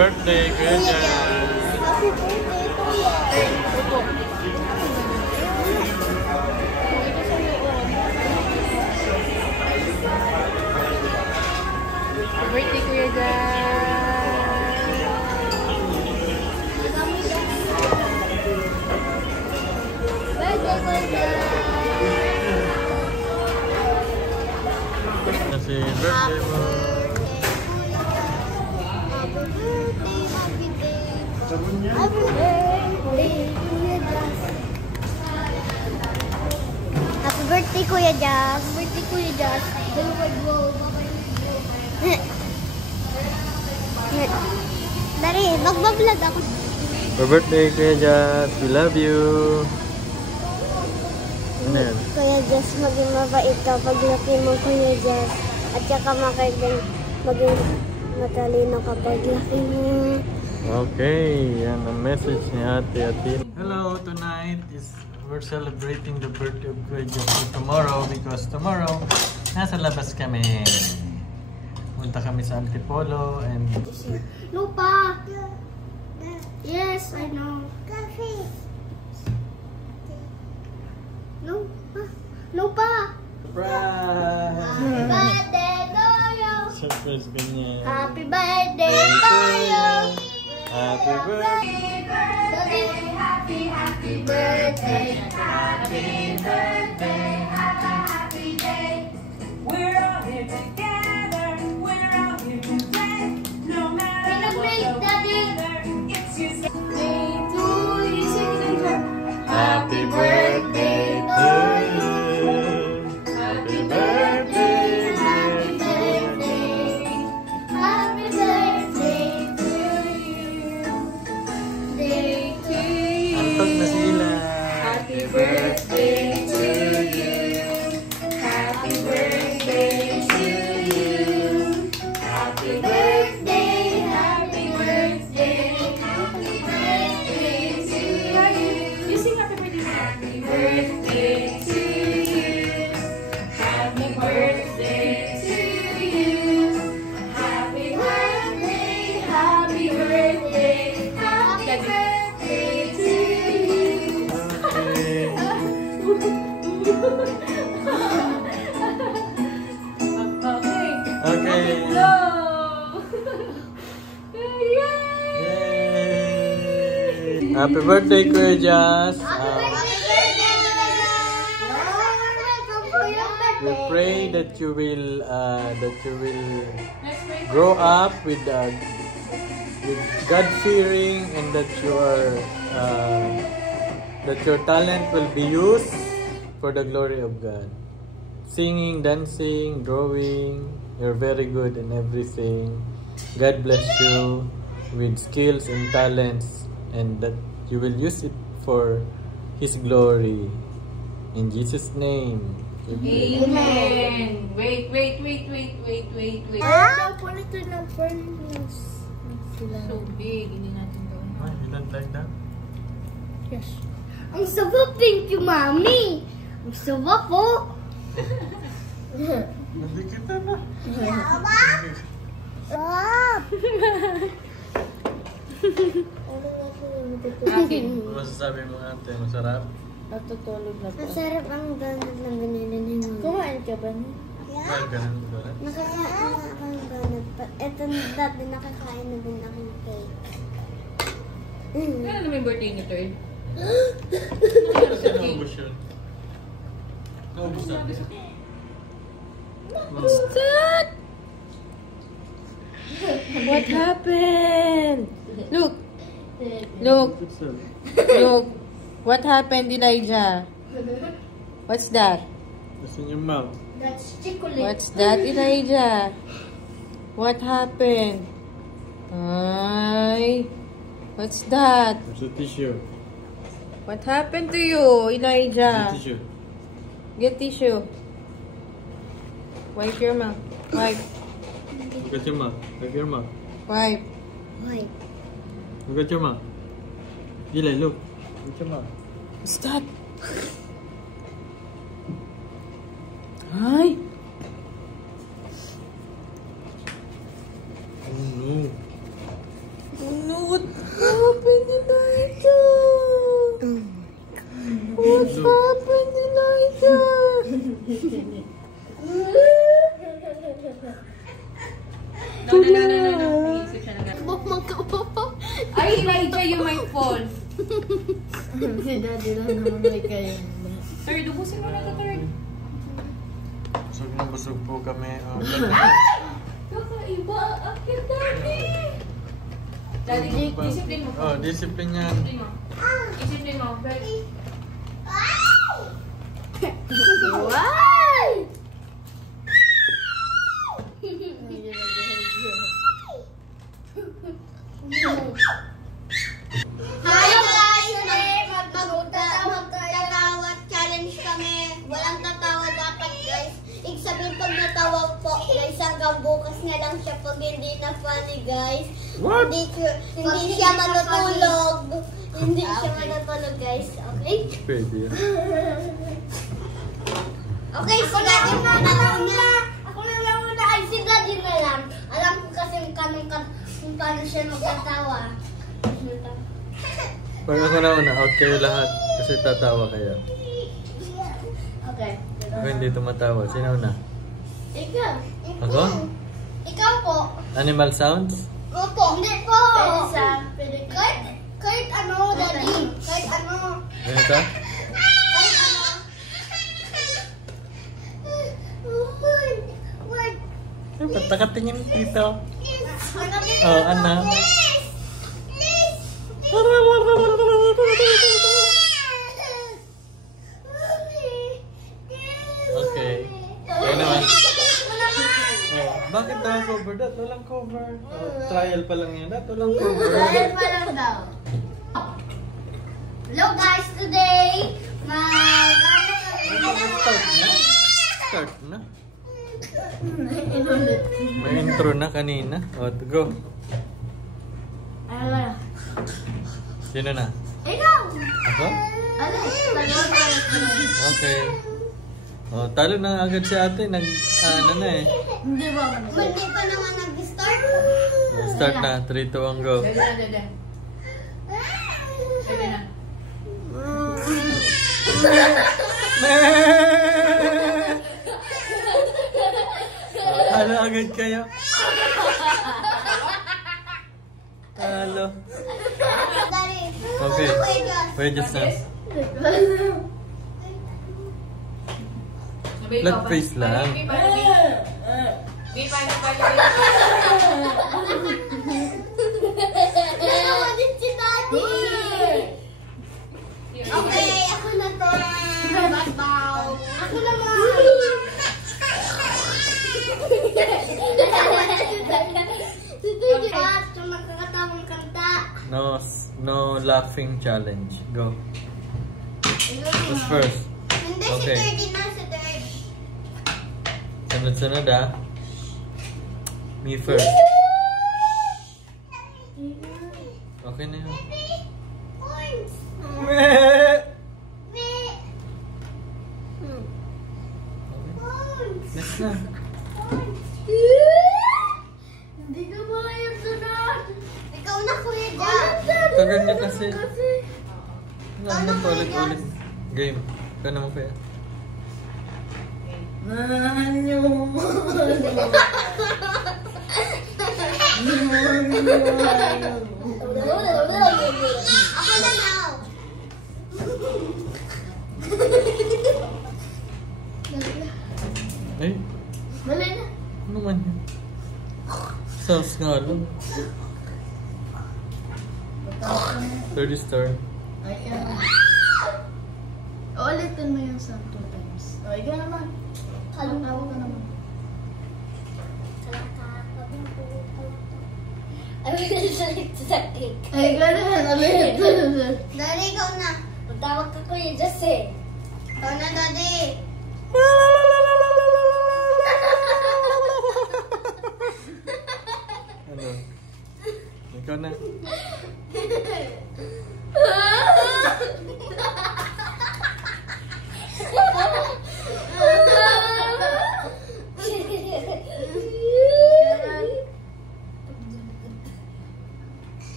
birthday, Kuya Jan! Happy birthday, Kuya Jan! Birthday, Kuya Jan! Kasi birthday mo. Happy birthday, Kuya Jas. Happy birthday, Kuya Jas. Dari, magbablog ako. Happy birthday, Kuya Jan! We love you! Ano yan? Kuya Jas, maging mabait ka paglaki mo, Kuya Jas. At saka maging matalino kapag laki mo. Okay, yan ang message ni Ate Atin. Hello, tonight we're celebrating the birthday of Kuya Jan tomorrow because tomorrow nasa labas kami. Punta kami sa Antipolo and Lupa! Yes, I know. Coffee! Lupa! Lupa! surprise! Happy birthday to you! Surprise ganyan. Happy birthday to you! Happy birthday! Happy birthday! Happy birthday, happy day. We're all here together, we're all here to play. No matter what the weather, it's your birthday to you. Happy birthday to you! Happy birthday! Happy birthday! Happy birthday to you! Day to Antok na you! sila! Happy birthday to you! Happy birthday to you! Happy birthday! Happy birthday! Happy birthday to you! You sing happy birthday. Happy birthday to you! Happy birthday to you! Happy birthday! Happy birthday! Happy birthday to you! Okay. Okay! Go! Yay! Happy birthday, Kuya Jas! We pray that you will grow up with God fearing and that your talent will be used for the glory of God. Singing, dancing, drawing, you're very good in everything. God bless you with skills and talents and that you will use it for His glory. In Jesus' name. Amen. Wait. So big, hindi natin gawin. Why, you don't like that? Yes. Ang sarap, thank you, Mami. Ang sarap po. Hindi kita na. Sarap. Akin. Ano masasabi mo, ate? Masarap? Natutulog na po. Masarap ang donut ng binili ni Mami. Kumain ka ba? Ay, ganun ba? Nakakain na ako ng donut. Ito dati nakakain na din ako ng cake. Kailan naman yung birthday niyo, Third? Kasi naubos yun. Naubos natin. What's that? What happened? Look. What happened, Elijah? What's that? What's in your mouth? That's chocolate. What's that, Elijah? What happened? Ay. What's that? What's the tissue? What happened to you, Elijah? Tissue. Get tissue. Wipe your mouth. Wipe. Look at your mouth. Look at your mouth. Wipe. Why? Look at your mouth. Eli, look. Look at your mouth. What's that? Ay. Oh no. No. Iisip siya na gano'n. Ay, Elijah, you might fall. Si Daddy lang naman may kayo. Third, ubusin mo na ito, third. Busog na busog po kami. Oh, Kakaiba, akit Daddy. Daddy, discipline mo. oh, discipline yan. Discipline mo. Discipline mo. Third. Wow! Hi guys! Magtatawa challenge kami. Walang tatawa dapat guys. Ibig sabihin pag natawa po guys, hanggang bukas na lang siya pag hindi na funny guys. What? Hindi siya matutulog. Hindi siya matutulog guys. Okay? Pwede yan. Okay, si Daddy na lang na. Ako na lang muna. Ay, si Daddy na lang. Alam ko kasi kung paano siya magtatawa. Pag ako na una, out kayo lahat. Kasi tatawa kayo. Okay. Ako hindi tumatawa. Sino na? Ikaw. Ako? Ikaw po. Animal sounds? Opo. Hindi po. Kahit ano, Daddy. Kahit ano. Ganito? Kahit ano. Word. Eh, ba't nakatingin dito? Hanapin Oh, anak. Okay. Kaya naman. Oh, bakit daw cover? Dat walang cover. Oh, trial pa lang yan. Dat walang cover. Dahil pa lang daw. Hello guys, today Start na. Start na. May intro na kanina. O, go. Ano? Sino na? Ikaw! Ako? Ano? Okay. O, talo na agad si ate. Ano na eh. Hindi ba? Hindi pa naman nag-start. O, start na. 3, 2, 1, go. Dede na, dede. Dede na. Talo agad kayo. Talo. Okay. Wait just na. Sabi Flat ikaw, face lang. Bi, paano? Nakawalit si Daddy. Okay, ako na to. Babaw. Ako naman. Ito magkakatawang kanta. No laughing challenge. Go. Who's first? Hindi, Okay. si Daddy na, si Daddy. Sunod-sunod ah. Me first. Okay na yun. Horns. Okay. Horns. Next na. Hindi ka ba yung sunod? Ikaw na, Kuya Jack. Tagal niya kasi. Ano na ulit-ulit. Game. Ikaw naman kaya. Ako na now. Ay, Dali na. ano man yun? Sauce nga lang. Third is turn. Ulitin mo yung song 2 times. O, ikaw naman. Kalutawa ka naman. Ay, Ay, gano'n. Ulit. Daddy, ikaw na. Magtawag ka Kuya Jess eh. Ikaw na, Daddy. Ano? Ikaw na.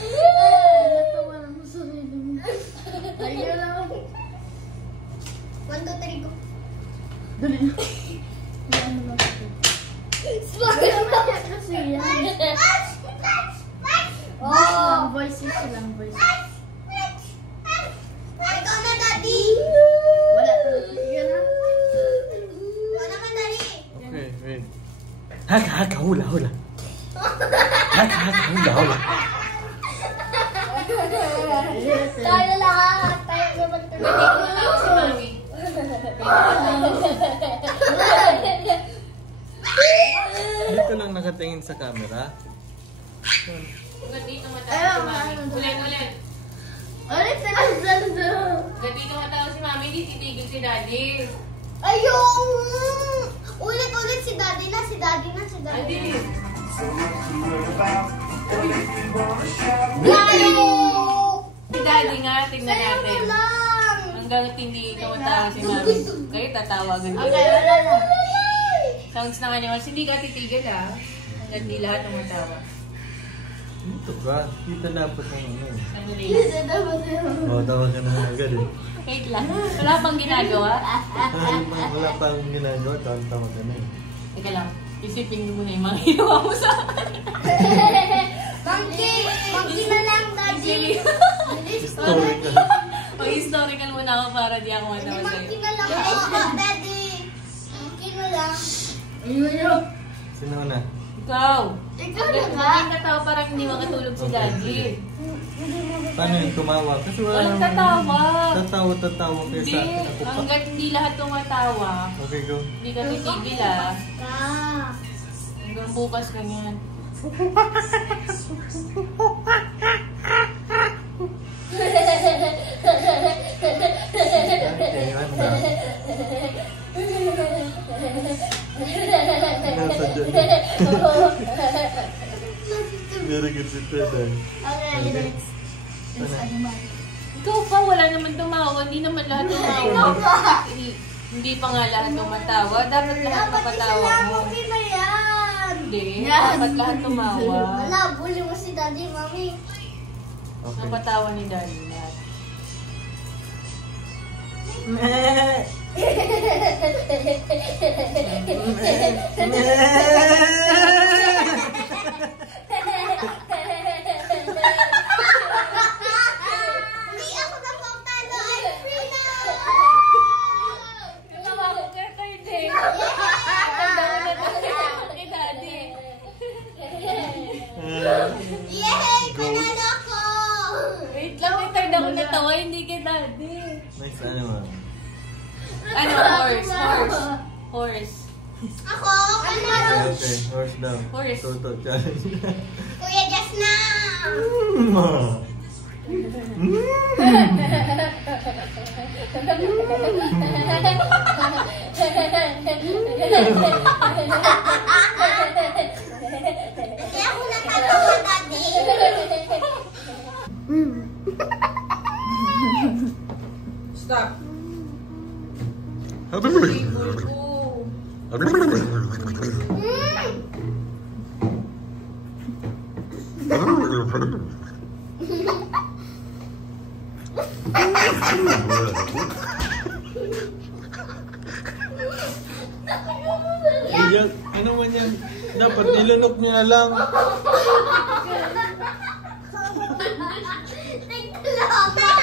Natawa lang sa sarili mo. Ay, gano'n. silang voice. Ikaw na, Daddy. Wala talaga. Yan na. Ikaw naman, Daddy. Okay, wait. Haka, hula, hula. Haka, hula, hula. Tayo lahat. Tayo naman ito. Si Mami. Dito lang nakatingin sa camera. Hanggang dito matawa si Mami. Ulit. Ulit na lang sa doon. Hanggang dito matawa si Mami, hindi titigil si Daddy. Ayun! Ulit-ulit si Daddy na, si Daddy na, si Daddy Daddy. na. Lalo! Si Daddy nga, tingnan Sayo mo natin. lang! Hanggang hindi tumatawa si Mami. Kayo tatawagan Okay, din. wala na. Sounds naman niya, hindi ka titigil ha. Hanggang di lahat tumatawa. Dito ka. Kita dapat ng ano. Ang huli. Isa dapat yun. Oo, tawa ka na agad eh. Wait lang. Wala pang ginagawa. Wala pang ginagawa, tawa ka na eh. Teka lang. Isipin mo muna yung mga ginawa mo sa akin. Monkey na lang, Daddy. Historical. Mag-historical muna ako para di ako Hindi, matawa monkey sa'yo. na lang. Oo, Daddy. Monkey na lang. Ayun yun. Sino na? Ikaw! Ikaw na Hanggang ba? maging tatawa parang hindi makatulog si Daddy. Paano yung tumawa? Kasi wala Walang namang- tatawa. Tatawa kayo Hindi. sa akin. Ako pa. Hanggat hindi lahat tumatawa, Okay, go. hindi ka titigil ah. Ah. Hanggang bukas ganyan. Okay, handa. Nasa dyan. Very good si Tedan. Okay, next. Ano? Ikaw pa, wala naman tumawa. Hindi naman lahat tumawa. Hindi pa nga lahat tumatawa. Dapat lahat Dapat isa mapatawa lang, mo. okay na yan. Hindi. Yan. Dapat lahat tumawa. Wala, bully mo si Daddy, Mami. Okay. Napatawa ni Daddy lahat. Hindi ako napapalo. I'm free now. Natawa ko kaya kayo din. Natawa kay Daddy. Yay! Panalo ako! Wait lang, may third ako natawa, hindi kay Daddy. Next animal. Ano, horse, horse. Horse. Ako, panalo. Okay, horse daw. Horse. Toto challenge. Kuya Just now. Kaya ako natatawa, Daddy. Stop. Iyak, ano man yan? Dapat nilunok niyo na lang. Teka lang.